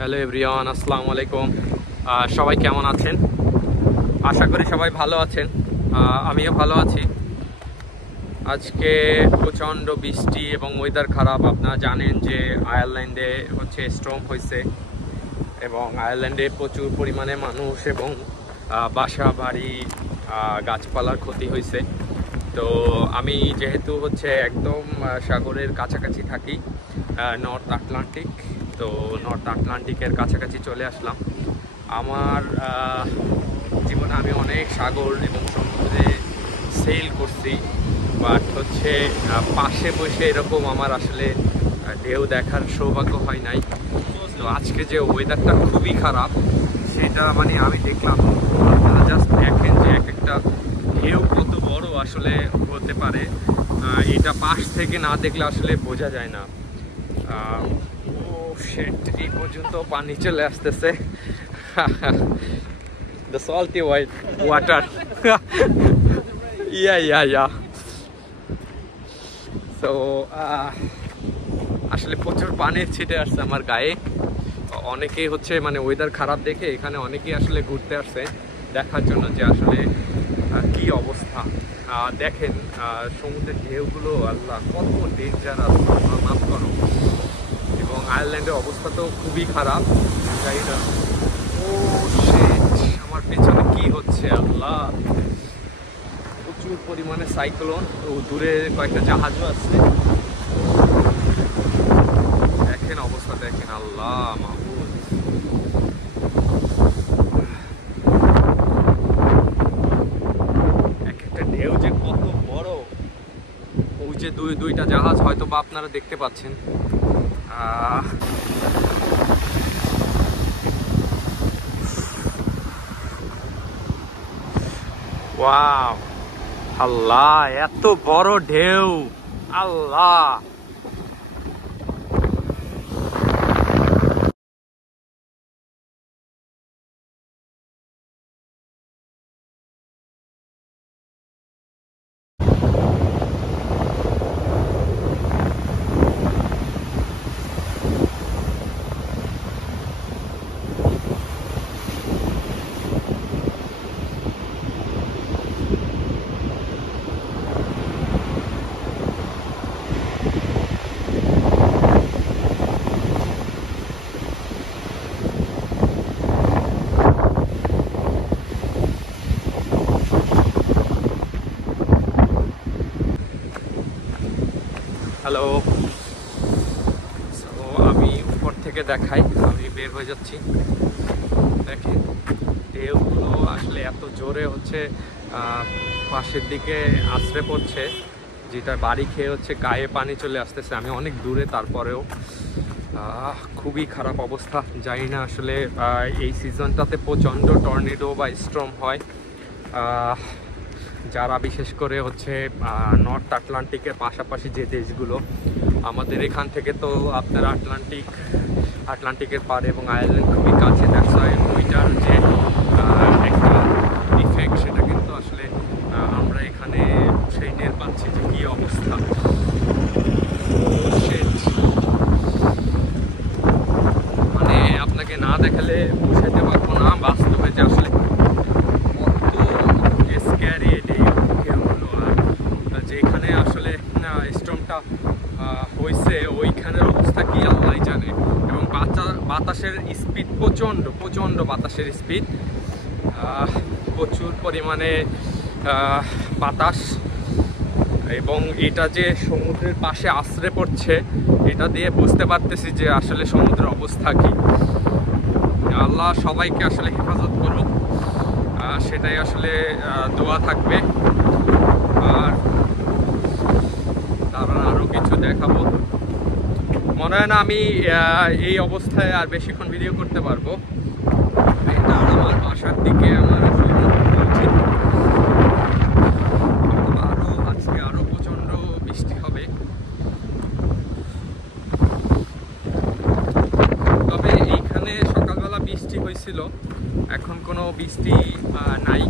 Hello everyone, আসসালামু আলাইকুম। সবাই কেমন আছেন? আশা করি সবাই ভালো আছেন। আমিও ভালো আছি। আজকে প্রচণ্ড বৃষ্টি এবং ওয়েদার খারাপ। আপনারা জানেন যে আয়ারল্যান্ডে হচ্ছে স্টর্ম হয়েছে এবং আয়ারল্যান্ডে প্রচুর পরিমাণে মানুষ এবং বাসা বাড়ি গাছপালার ক্ষতি হয়েছে। তো আমি যেহেতু হচ্ছে একদম সাগরের কাছাকাছি থাকি, নর্থ আটলান্টিক, তো নর্থ আটলান্টিকের কাছাকাছি চলে আসলাম। আমার জীবনে আমি অনেক সাগর এবং সমুদ্রে সেল করছি, বাট হচ্ছে পাশে বসে এরকম আমার আসলে ঢেউ দেখার সৌভাগ্য হয় নাই। তো আজকে যে ওয়েদারটা খুবই খারাপ, সেটা মানে আমি দেখলাম। আপনারা জাস্ট দেখেন যে এক একটা ঢেউ কত বড় আসলে হতে পারে। এটা পাশ থেকে না দেখলে আসলে বোঝা যায় না। এই পর্যন্ত পানি চলে আসতেছে। The salty white water. Yeah. So আসলে প্রচুর পানির ছিটে আসছে আমার গায়ে। অনেকেই হচ্ছে মানে ওয়েদার খারাপ দেখে এখানে অনেকেই আসলে ঘুরতে আসছে দেখার জন্য যে আসলে কি অবস্থা। দেখেন সমুদ্রের ঢেউগুলো, আল্লাহ কত ডেঞ্জারাস, মাফ করো। এবং আয়ারল্যান্ডের অবস্থা তো খুবই খারাপ, জানি না। ও শিট, আমার পেছনে কি হচ্ছে আল্লাহ! প্রচুর পরিমাণে সাইক্লোন, ও দূরে কয়েকটা জাহাজও আছে। দেখেন অবস্থা, দেখেন আল্লাহ মাহফুজ। এক একটা ঢেউ যে কত বড়। ওই যে দুইটা জাহাজ হয়তো বা আপনারা দেখতে পাচ্ছেন। ওয়াও, আল্লাহ এত বড় ঢেউ, আল্লাহ! হ্যালো, সো আমি উপর থেকে দেখাই, আমি বের হয়ে যাচ্ছি। দেখেন ঢেউগুলো আসলে এত জোরে হচ্ছে পাশের দিকে আছড়ে পড়ছে, যেটা বাড়ি খেয়ে হচ্ছে গায়ে পানি চলে আসতেছে। আমি অনেক দূরে, তারপরেও খুবই খারাপ অবস্থা। জানি না আসলে এই সিজনটাতে প্রচণ্ড টর্নেডো বা স্টর্ম হয়। যারা বিশেষ করে হচ্ছে নর্থ আটলান্টিকের পাশাপাশি যে দেশগুলো, আমাদের এখান থেকে তো আপনার আটলান্টিকের পাড়ে এবং আয়ারল্যান্ড খুবই কাছে। দ্যাটস ওয়াই ওইটার যে একটা ইফেক্ট, সেটা কিন্তু আসলে আমরা এখানে সেই টের পাচ্ছি যে কী অবস্থা। মানে আপনাকে না দেখালে বুঝাতে পারবো না বাস্তবে যে আসলে যেখানে আসলে স্টর্মটা হয়েছে ওইখানের অবস্থা কি আল্লাহ জানে। এবং বাতাসের স্পিড প্রচণ্ড বাতাসের স্পিড, প্রচুর পরিমাণে বাতাস। এবং এটা যে সমুদ্রের পাশে আছড়ে পড়ছে, এটা দিয়ে বুঝতে পারতেছি যে আসলে সমুদ্রের অবস্থা কি। আল্লাহ সবাইকে আসলে হেফাজত করুক, সেটাই আসলে দোয়া থাকবে। আর তারপর আরও কিছু দেখাবো। মনে হয় না আমি এই অবস্থায় আর বেশিক্ষণ ভিডিও করতে পারবো। এটা আমার বাসার দিকে আমার আজকে আরো প্রচন্ড বৃষ্টি হবে। তবে এইখানে সকালবেলা বৃষ্টি হয়েছিল, এখন কোনো বৃষ্টি নাই।